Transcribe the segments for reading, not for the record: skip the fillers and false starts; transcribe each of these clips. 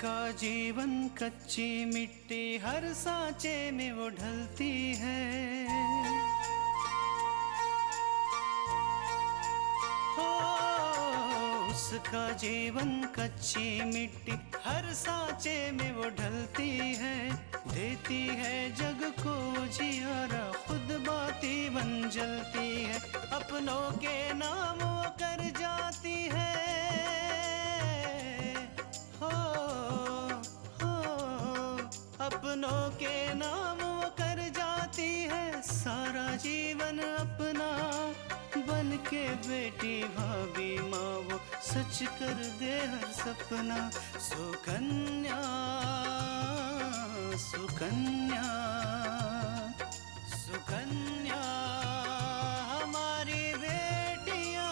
उसका जीवन कच्ची मिट्टी हर सांचे में वो ढलती है। हो उसका जीवन कच्ची मिट्टी हर सांचे में वो ढलती है। देती है जग को जियारा खुद बाती बन जलती है। अपनों के नाम वो कर जाती है। अपनों के नाम वो कर जाती है। सारा जीवन अपना बन के बेटी भाभी माँ वो सच कर दे हर सपना। सुकन्या सुकन्या सुकन्या हमारी बेटियां।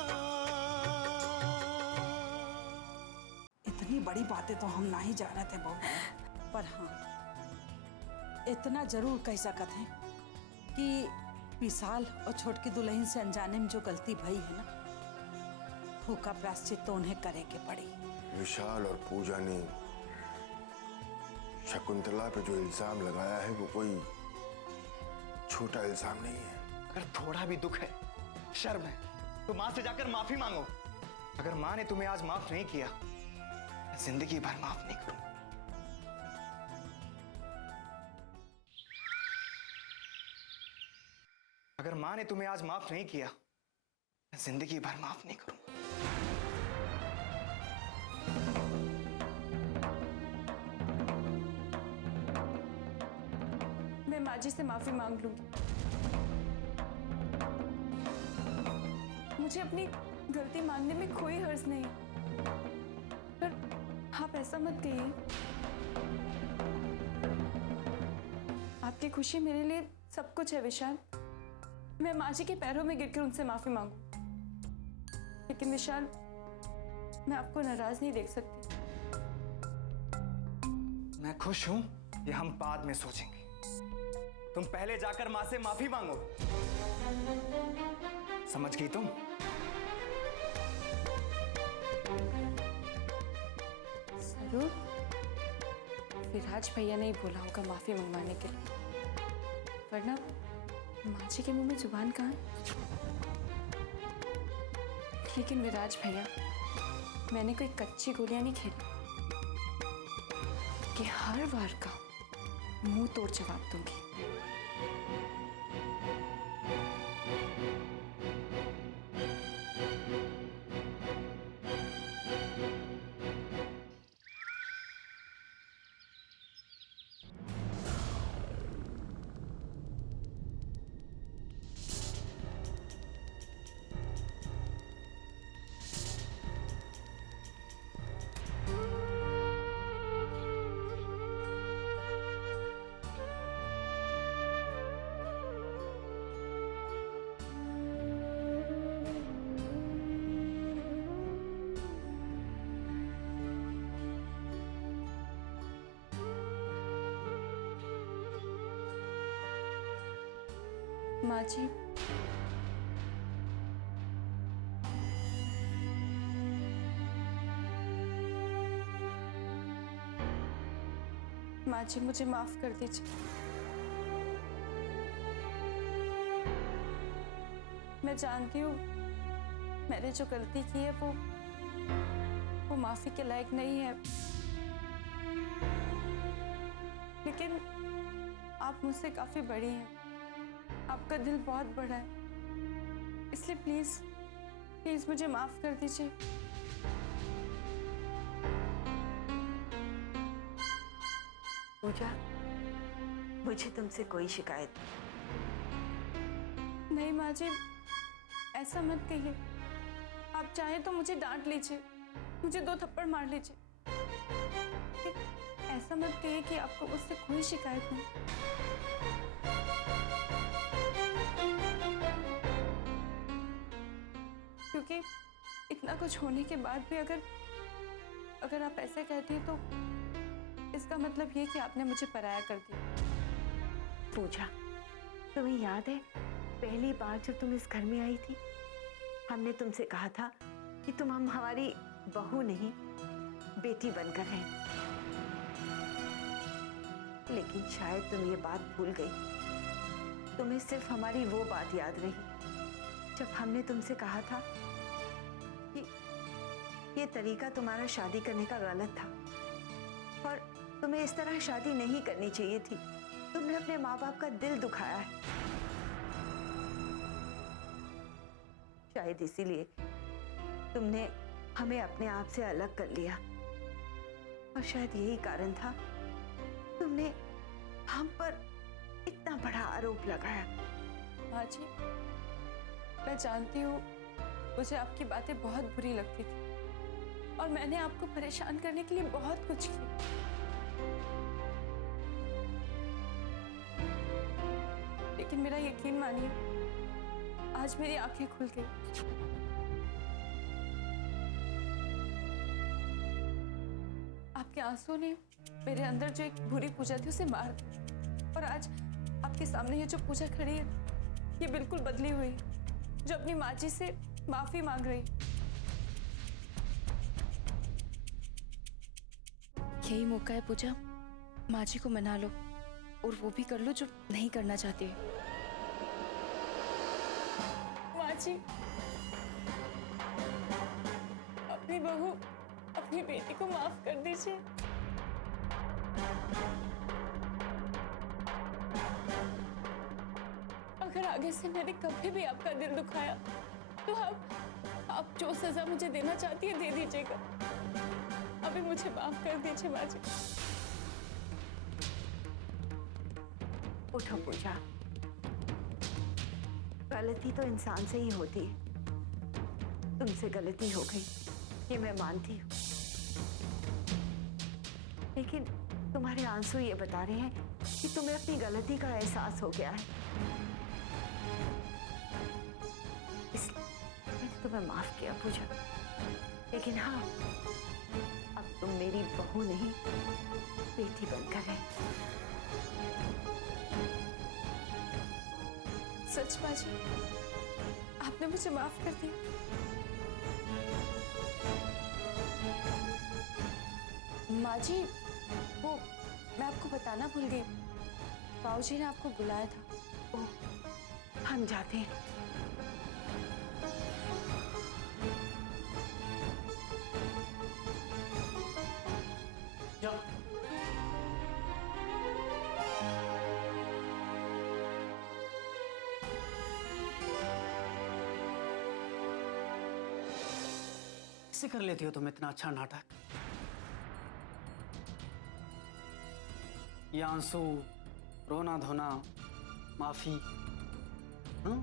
इतनी बड़ी बातें तो हम ना ही जाने थे बहू, पर हाँ इतना जरूर कह सकते हैं कि विशाल और छोटकी दुल्हन से अनजाने में जो गलती भई है ना, वो का प्रायश्चित तो उन्हें करे के पड़ी। विशाल और पूजा ने शकुंतला पे जो इल्जाम लगाया है वो कोई छोटा इल्जाम नहीं है। अगर थोड़ा भी दुख है, शर्म है, तो मां से जाकर माफी मांगो। अगर मां ने तुम्हें आज माफ नहीं किया, मैं जिंदगी भर माफ नहीं करूंगा। अगर मां ने तुम्हें आज माफ नहीं किया, मैं जिंदगी भर माफ नहीं करूंगा। मैं माँ जी से माफी मांग लूंगी। मुझे अपनी गलती मानने में कोई हर्ज नहीं, पर आप ऐसा मत कहिए। आपकी खुशी मेरे लिए सब कुछ है विशाल। मैं माँ जी के पैरों में गिरकर उनसे माफी मांगू, लेकिन विशाल मैं आपको नाराज नहीं देख सकती। मैं खुश हूं, ये हम बाद में सोचेंगे। तुम पहले जाकर मां से माफी मांगो। समझ गई तुम? जरूर। विराज भैया ने ही बोला होगा माफी मंगवाने के लिए, वरना माँ जी के मुंह में जुबान कहाँ है? लेकिन विराज भैया, मैंने कोई कच्ची गोलियां नहीं खेली कि हर बार का मुंह तोड़ जवाब दूंगी। माँ जी, माँ जी मुझे माफ कर दीजिए। मैं जानती हूँ मैंने जो गलती की है वो माफी के लायक नहीं है, लेकिन आप मुझसे काफी बड़ी हैं। आपका दिल बहुत बड़ा है, इसलिए प्लीज प्लीज मुझे माफ कर दीजिए। पूजा, मुझे तुमसे कोई शिकायत नहीं माँ जी, ऐसा मत कहिए। आप चाहें तो मुझे डांट लीजिए, मुझे 2 थप्पड़ मार लीजिए। ऐसा मत कहिए कि आपको मुझसे कोई शिकायत नहीं। क्योंकि इतना कुछ होने के बाद भी अगर आप ऐसे कहती हैं तो इसका मतलब ये कि आपने मुझे पराया कर दिया। पूजा, तुम्हें याद है पहली बार जब तुम इस घर में आई थी, हमने तुमसे कहा था कि तुम हमारी बहू नहीं बेटी बनकर रहें। लेकिन शायद तुम ये बात भूल गई। तुम्हें सिर्फ हमारी वो बात याद रही जब हमने तुमसे कहा था कि ये तरीका तुम्हारा शादी करने का गलत था और तुम्हें इस तरह शादी नहीं करनी चाहिए थी। तुमने अपने माँ बाप का दिल दुखाया है। शायद इसीलिए तुमने हमें अपने आप से अलग कर लिया और शायद यही कारण था तुमने हम पर इतना बड़ा आरोप लगाया। माँ जी, मैं जानती हूँ मुझे आपकी बातें बहुत बुरी लगती थी और मैंने आपको परेशान करने के लिए बहुत कुछ किया, लेकिन मेरा यकीन मानिए आज मेरी आंखें खुल गई। आपके आंसू ने मेरे अंदर जो एक बुरी पूजा थी उसे मार दिया और आज आपके सामने ये जो पूजा खड़ी है ये बिल्कुल बदली हुई है, जो अपनी माँ जी से माफी मांग रही। यही मौका है पूजा, माँ जी को मना लो और वो भी कर लो जो नहीं करना चाहती है। माँ जी, अपनी बहू अपनी बेटी को माफ कर दीजिए। अगर आगे से मैंने कभी भी आपका दिल दुखाया तो आप जो सजा मुझे देना चाहती है दे दीजिएगा। अभी मुझे माफ कर दीजिए माँ जी। उठो पूजा, गलती तो इंसान से ही होती है। तुमसे गलती हो गई ये मैं मानती हूँ, लेकिन तुम्हारे आंसू ये बता रहे हैं कि तुम्हें अपनी गलती का एहसास हो गया है, इसलिए मैंने तुम्हें माफ किया पूजा। लेकिन हाँ, अब तुम मेरी बहू नहीं बेटी बनकर है। सच माँ जी, आपने मुझे माफ कर दिया। माँ जी, वो मैं आपको बताना भूल गई, बाबूजी ने आपको बुलाया था। ओह, हम जाते हैं। जाओ। कैसे कर लेती हो तुम इतना अच्छा नाटक? ये आंसू, रोना धोना, माफी, हाँ?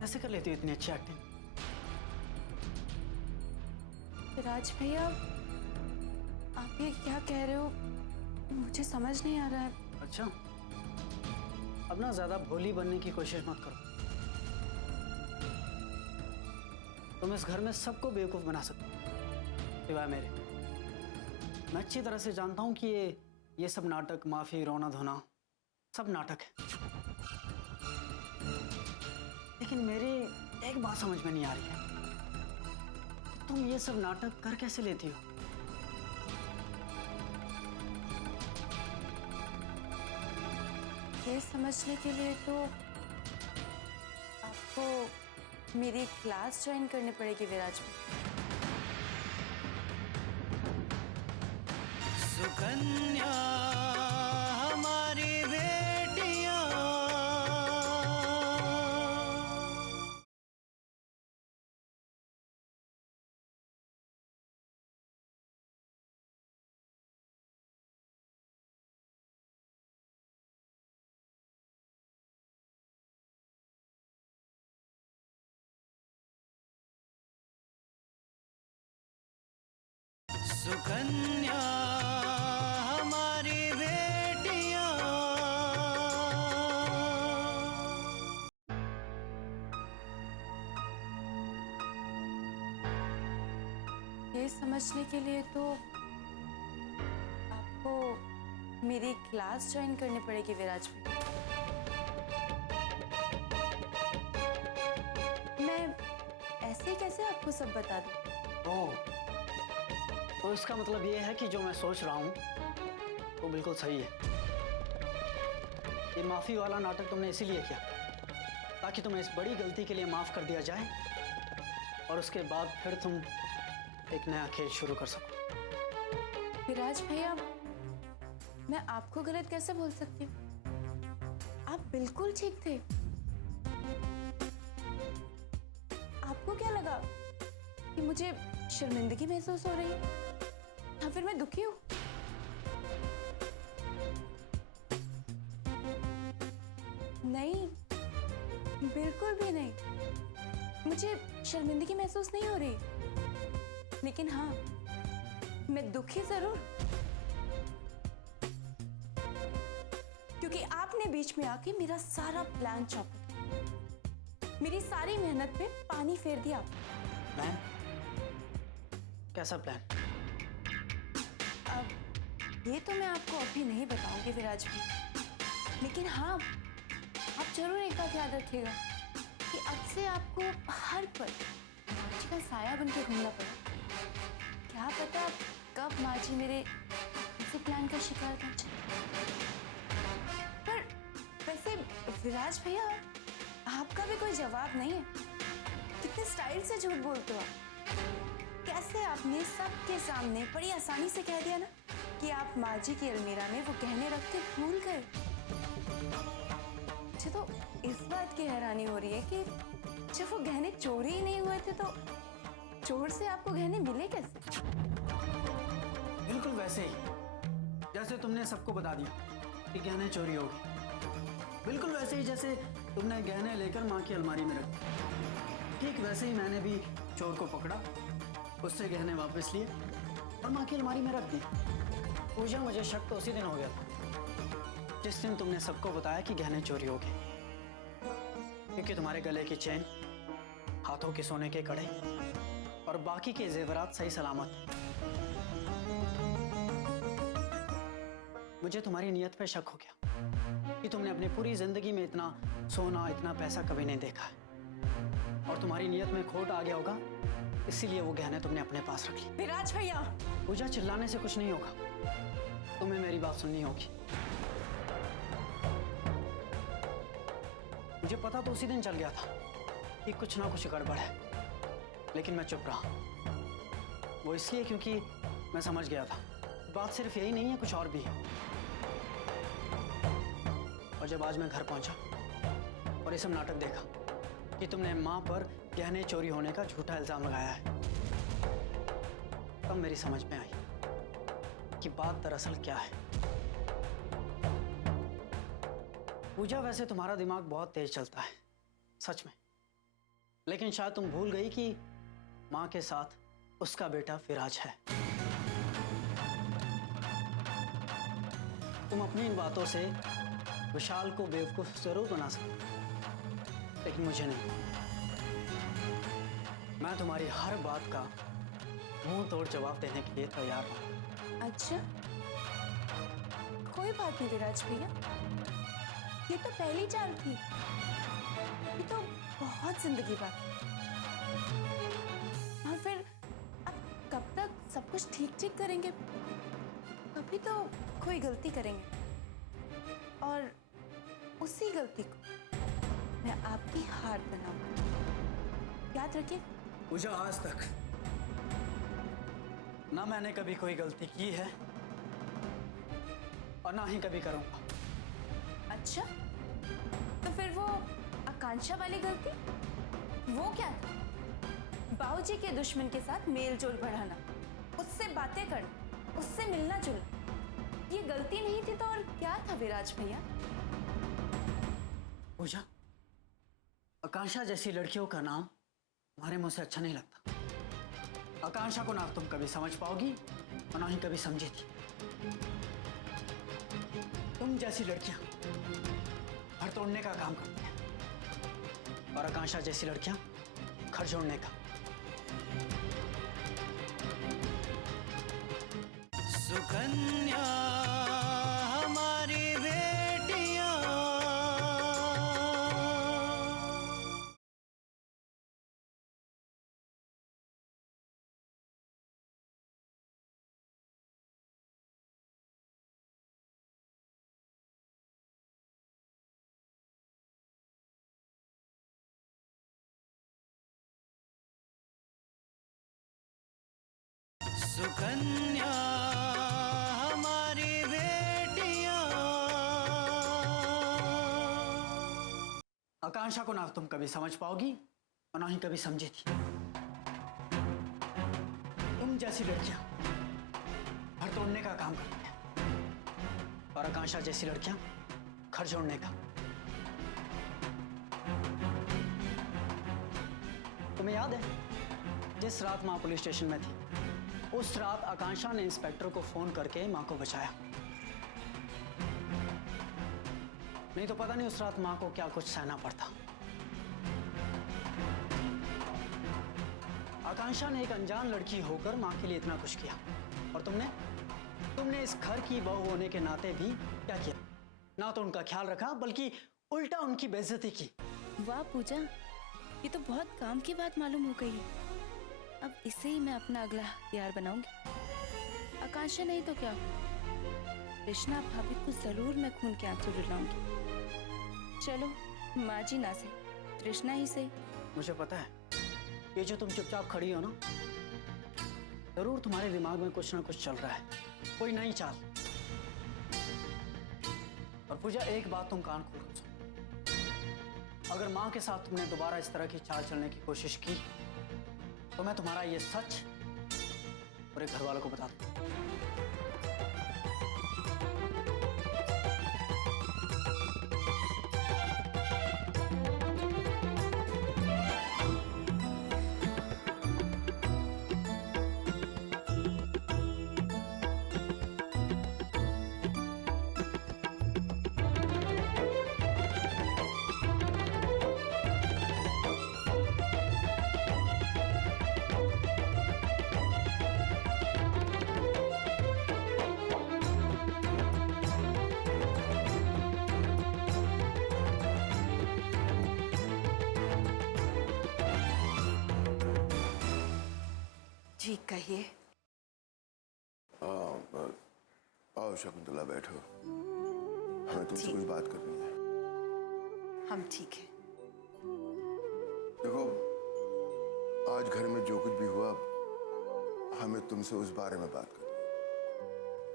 कैसे कर लेती हो इतनी अच्छी एक्टिंग? राज भैया, आप ये क्या कह रहे हो मुझे समझ नहीं आ रहा है। अच्छा, अब ना ज्यादा भोली बनने की कोशिश मत करो। तुम इस घर में सबको बेवकूफ बना सकते हो सिवाय मेरे। मैं अच्छी तरह से जानता हूं कि ये सब नाटक, माफी, रोना धोना सब नाटक है, लेकिन मेरी एक बात समझ में नहीं आ रही है, तुम ये सब नाटक कर कैसे लेती हो? ये समझने के लिए तो आपको मेरी क्लास ज्वाइन करनी पड़ेगी विराज में। सुकन्या हमारी बेटियां, सुकन्या हमारी बेटियां। ये समझने के लिए तो आपको मेरी क्लास ज्वाइन करनी पड़ेगी विराज में। मैं ऐसे ही कैसे आपको सब बता दूं? ओह, तो इसका मतलब ये है कि जो मैं सोच रहा हूँ वो बिल्कुल सही है। ये माफ़ी वाला नाटक तुमने इसीलिए किया ताकि तुम्हें इस बड़ी गलती के लिए माफ़ कर दिया जाए और उसके बाद फिर तुम एक नया खेल शुरू कर सको। विराज भैया, मैं आपको गलत कैसे बोल सकती हूँ? आप बिल्कुल ठीक थे। आपको क्या लगा कि मुझे शर्मिंदगी महसूस हो रही है या फिर मैं दुखी हूँ? नहीं, बिल्कुल भी नहीं। मुझे शर्मिंदगी महसूस नहीं हो रही, लेकिन हाँ, मैं दुखी जरूर, क्योंकि आपने बीच में आके मेरा सारा प्लान चौपट किया। मेरी सारी मेहनत पे पानी फेर दिया। प्लान? कैसा प्लान? अब ये तो मैं आपको अभी नहीं बताऊंगी विराज भी, लेकिन हाँ, आप जरूर एक बात याद रखिएगा कि अब से आपको हर पल माँ का साया बन के घूमना पड़ा। क्या पता कब माँ जी मेरे इसी प्लान का शिकार बन जाए। पर वैसे विराज भैया, आपका भी कोई जवाब नहीं है। कितने स्टाइल से झूठ बोलते हो आप। कैसे आपने सबके सामने बड़ी आसानी से कह दिया ना कि आप माँ जी की अलमीरा में वो गहने रख के भूल गए। मुझे तो इस बात की हैरानी हो रही है कि जब वो गहने चोरी ही नहीं हुए थे तो चोर से आपको गहने मिले कैसे? बिल्कुल वैसे ही जैसे तुमने सबको बता दिया कि गहने चोरी हो गए। बिल्कुल वैसे ही जैसे तुमने गहने लेकर माँ की अलमारी में रख दिए। ठीक वैसे ही मैंने भी चोर को पकड़ा, उससे गहने वापस लिए और माँ की अलमारी में रख दिए। पूजा, मुझे शक तो उसी दिन हो गया था जिस दिन तुमने सबको बताया कि गहने चोरी हो गए, क्योंकि तुम्हारे गले की चेन, हाथों के सोने के कड़े और बाकी के जेवरात सही सलामत हैं। मुझे तुम्हारी नीयत पे शक हो गया कि तुमने अपनी पूरी जिंदगी में इतना सोना, इतना पैसा कभी नहीं देखा है और तुम्हारी नीयत में खोट आ गया होगा, इसीलिए वो गहने तुमने अपने पास रख लिए। विराज भैया, पूजा, चिल्लाने से कुछ नहीं होगा, तुम्हें मेरी बात सुननी होगी। मुझे पता तो उसी दिन चल गया था कि कुछ ना कुछ गड़बड़ है, लेकिन मैं चुप रहा। वो इसलिए क्योंकि मैं समझ गया था बात सिर्फ यही नहीं है, कुछ और भी है। और जब आज मैं घर पहुंचा और ये सब नाटक देखा कि तुमने माँ पर गहने चोरी होने का झूठा इल्जाम लगाया है, तब मेरी समझ में आई कि बात दरअसल क्या है। पूजा, वैसे तुम्हारा दिमाग बहुत तेज चलता है, सच में, लेकिन शायद तुम भूल गई कि माँ के साथ उसका बेटा फिराज है। तुम अपनी इन बातों से विशाल को बेवकूफ जरूर बना सकते, लेकिन मुझे नहीं। मैं तुम्हारी हर बात का मुंह तोड़ जवाब देने के लिए तैयार हूं। अच्छा, कोई बात नहीं विराज भैया, ये तो पहली चाल थी। ये तो बहुत जिंदगी बाकी है। और फिर अब कब तक सब कुछ ठीक ठीक करेंगे? कभी तो कोई गलती करेंगे और उसी गलती को मैं आपकी हार बनाऊंगा। याद रखिए। पूजा, आज तक ना मैंने कभी कोई गलती की है और ना ही कभी करूंगा। अच्छा, तो फिर वो आकांक्षा वाली गलती वो क्या था? बाबूजी के दुश्मन के साथ मेल जोल बढ़ाना, उससे बातें करना, उससे मिलना जुलना, ये गलती नहीं थी तो और क्या था विराज भैया? पूजा, आकांक्षा जैसी लड़कियों का नाम तुम्हारे मुंह से अच्छा नहीं लगता। आकांक्षा को ना तुम कभी समझ पाओगी और ना ही कभी समझी थी। तुम जैसी लड़कियां घर तोड़ने का काम करती हैं और आकांक्षा जैसी लड़कियां घर जोड़ने का। सुकन्या सुकन्या हमारी बेटियां। आकांक्षा को ना तुम कभी समझ पाओगी और ना ही कभी समझी थी। तुम जैसी लड़कियां घर तोड़ने का काम करती हैं और आकांक्षा जैसी लड़कियां घर जोड़ने का। तुम्हें याद है जिस रात माँ पुलिस स्टेशन में थी, उस रात आकांक्षा ने इंस्पेक्टर को फोन करके माँ को बचाया। नहीं तो पता नहीं उस रात माँ को क्या कुछ सहना पड़ता। आकांक्षा ने एक अनजान लड़की होकर माँ के लिए इतना कुछ किया, और तुमने इस घर की बहू होने के नाते भी क्या किया? ना तो उनका ख्याल रखा, बल्कि उल्टा उनकी बेइज्जती की। वाह पूजा, ये तो बहुत काम की बात मालूम हो गई है। अब इसे ही मैं अपना अगला हथियार बनाऊंगी। आकांक्षा नहीं तो क्या, कृष्णा भाभी को जरूर मैं खून के आंसू रुलाऊंगी। चलो माँ जी ना से, कृष्णा ही से। मुझे पता है ये जो तुम चुपचाप खड़ी हो ना, जरूर तुम्हारे दिमाग में कुछ ना कुछ चल रहा है, कोई नई चाल। और पूजा, एक बात तुम कान खोल कर सुनो, अगर माँ के साथ तुमने दोबारा इस तरह की चाल चलने की कोशिश की तो मैं तुम्हारा ये सच पूरे घर वालों को बता दूं। जी कहिए। आओ शकुंतला, बैठो, हमें तुमसे कुछ बात करनी है। हम ठीक है। देखो, आज घर में जो कुछ भी हुआ, हमें तुमसे उस बारे में बात करनी है।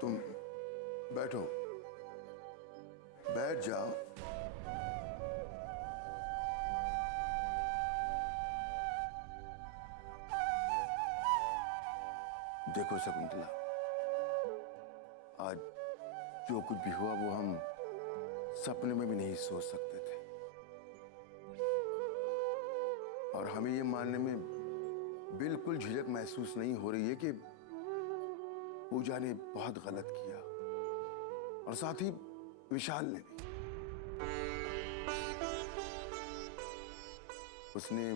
तुम बैठो, बैठ जाओ। देखो शकुंतला, आज जो कुछ भी हुआ वो हम सपने में भी नहीं सोच सकते थे, और हमें ये मानने में बिल्कुल झिझक महसूस नहीं हो रही है कि पूजा ने बहुत गलत किया, और साथ ही विशाल ने भी। उसने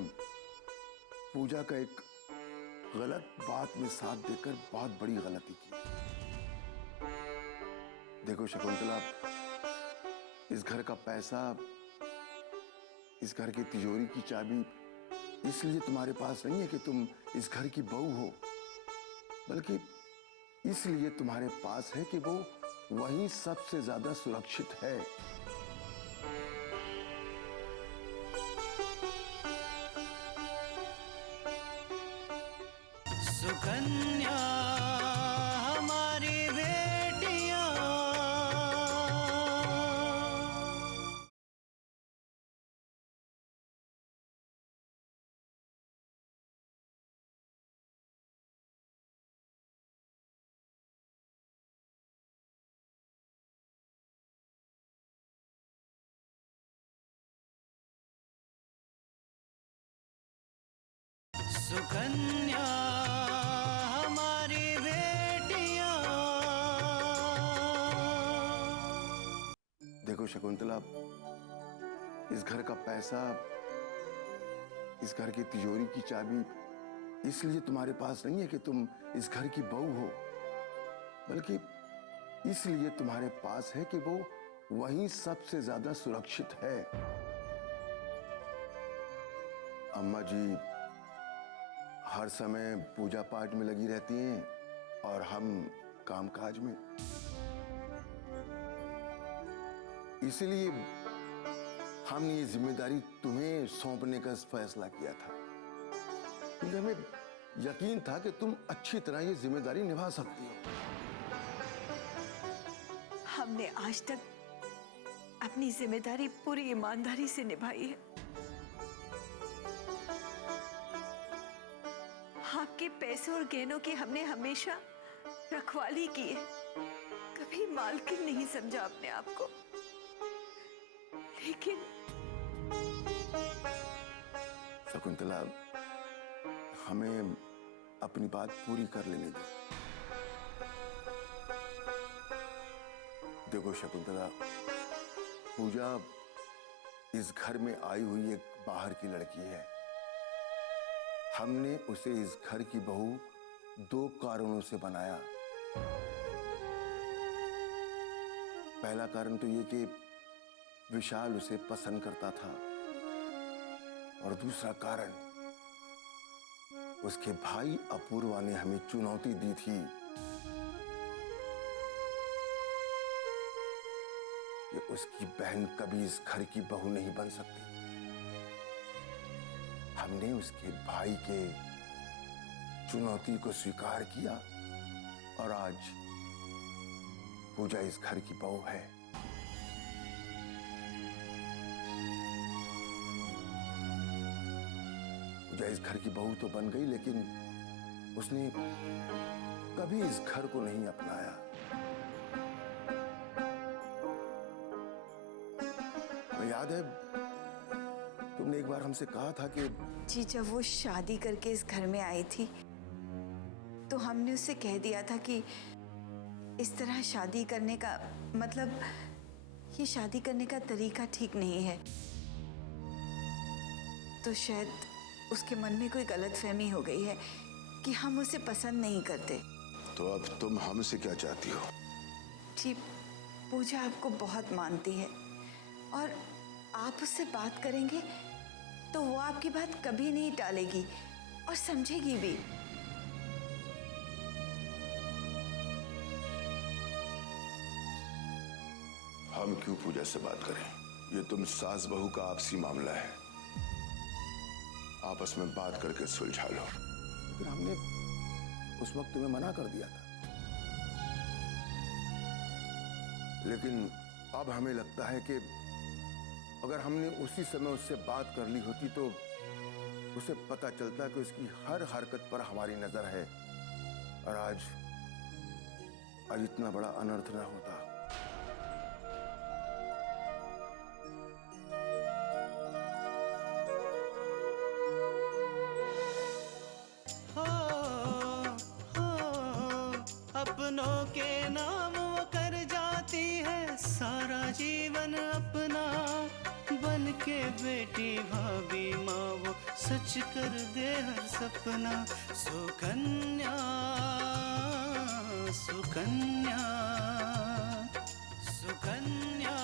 पूजा का एक गलत बात में साथ देकर बहुत बड़ी गलती की। देखो शकुंतला, इस घर का पैसा, इस घर की तिजोरी की चाबी इसलिए तुम्हारे पास नहीं है कि तुम इस घर की बहू हो, बल्कि इसलिए तुम्हारे पास है कि वो वहीं सबसे ज्यादा सुरक्षित है। सुकन्या हमारी बेटियां। सुकन्या हमारी बेटियां। देखो शकुंतला, इस घर का पैसा, इस घर की तिजोरी की चाबी इसलिए तुम्हारे पास नहीं है कि तुम इस घर की बहू हो, बल्कि इसलिए तुम्हारे पास है कि वो वहीं सबसे ज्यादा सुरक्षित है। अम्मा जी हर समय पूजा पाठ में लगी रहती हैं और हम कामकाज में। इसलिए हमने ये जिम्मेदारी तुम्हें सौंपने का फैसला किया था, क्योंकि हमें यकीन था कि तुम अच्छी तरह ये जिम्मेदारी निभा सकती हो। हमने आज तक अपनी जिम्मेदारी पूरी ईमानदारी से निभाई है। आपके पैसे और गहनों की हमने हमेशा रखवाली की है, कभी मालकिन नहीं समझा अपने आप को। लेकिन शकुंतला, हमें अपनी बात पूरी कर लेने दो। देखो शकुंतला, पूजा इस घर में आई हुई एक बाहर की लड़की है। हमने उसे इस घर की बहू 2 कारणों से बनाया। पहला कारण तो ये कि विशाल उसे पसंद करता था, और दूसरा कारण उसके भाई अपूर्वा ने हमें चुनौती दी थी कि उसकी बहन कभी इस घर की बहू नहीं बन सकती। हमने उसके भाई के चुनौती को स्वीकार किया, और आज पूजा इस घर की बहू है। पूजा इस घर की बहू तो बन गई, लेकिन उसने कभी इस घर को नहीं अपनाया। हमें याद है, तुमने एक बार हमसे कहा था कि जी, जब वो शादी करके इस घर में आई थी तो हमने उससे कह दिया था कि इस तरह शादी करने का मतलब, ये शादी करने का तरीका ठीक नहीं है। तो शायद उसके मन में कोई गलतफहमी हो गई है कि हम उसे पसंद नहीं करते। तो अब तुम हमसे क्या चाहती हो? जी, पूजा आपको बहुत मानती है, और आप उससे बात करेंगे तो वो आपकी बात कभी नहीं टालेगी और समझेगी भी। हम क्यों पूजा से बात करें? ये तुम सास बहू का आपसी मामला है, आपस में बात करके सुलझा लो। लेकिन हमने उस वक्त तुम्हें मना कर दिया था। लेकिन अब हमें लगता है कि अगर हमने उसी समय उससे बात कर ली होती तो उसे पता चलता कि उसकी हर हरकत पर हमारी नजर है, और आज इतना बड़ा अनर्थ न होता। अपनों के नाम वो कर जाती है सारा जीवन अपना, बन के बेटी भाभी माँ वो सच कर दे हर सपना। सुकन्या सुकन्या सुकन्या